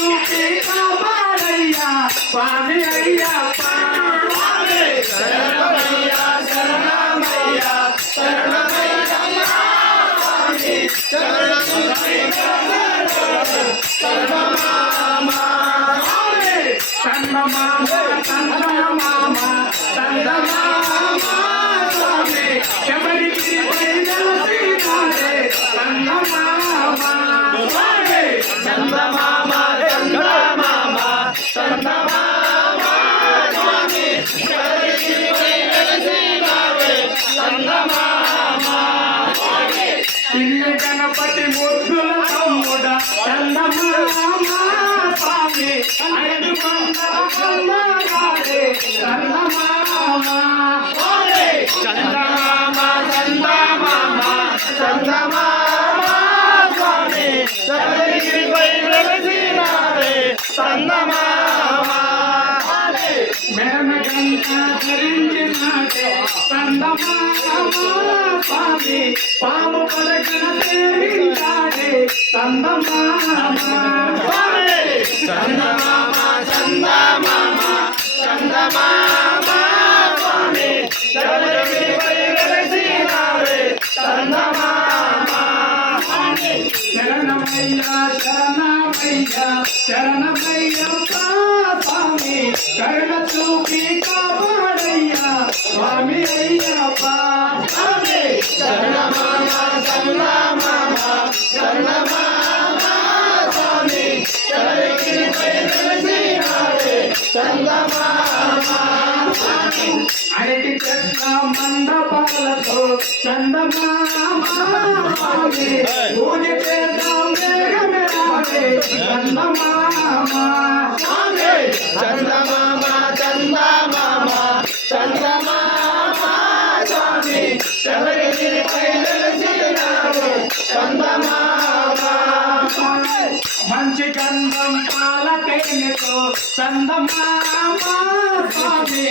చూపి కాపాడయ్యా స్వామి అయ్యప్ప శరణమయ్యా శరణమయ్యా శరణమయ్యా స్వామి శరణమయ్యా చందమామ చందమామ చందమామ స్వామి శబరిగిరిపై వెలసినాడే చందమామ స్వామి చందమామ చందమామ చందమామ స్వామి శబరిగిరిపై వెలసినాడే చందమామ చిన్ని గణపతి ముద్దుల తమ్ముడ చందమామ స్వామి ఐదు కొండలగాడే చందమామ చందమామ చందమామ చందమామ స్వామి శబరిగిరిపై వెలసినాడే చందమామ మెరణ గంట ధరించినాడే చందమామ స్వామి పాము పడగన సేవించాడే చందమామ చందమామ చందమామ చందమామ స్వామి శబరిగిరిపై వెలసినాడే చందమామ శరణమయ్యా శరణమయ్యా శరణమయ్యప్ప స్వామి కరుణ చూపి కాపాడయ్యా స్వామి అయ్యప్ప స్వామి చందమామ చందమామ చందమామ స్వామి శబరిగిరిపై వెలసినాడే చందమామ అరటి చెట్ల మండపాలతో చందమామ స్వామి పూజ చేద్దాం మేఘమేరాడే చందమామ స్వామి చందమామ చందమామ చందమామ స్వామి శబరిగిరిపై వెలసినాడే చందమామ మంచి గంధం పాల తేనెతో చందమామ స్వామి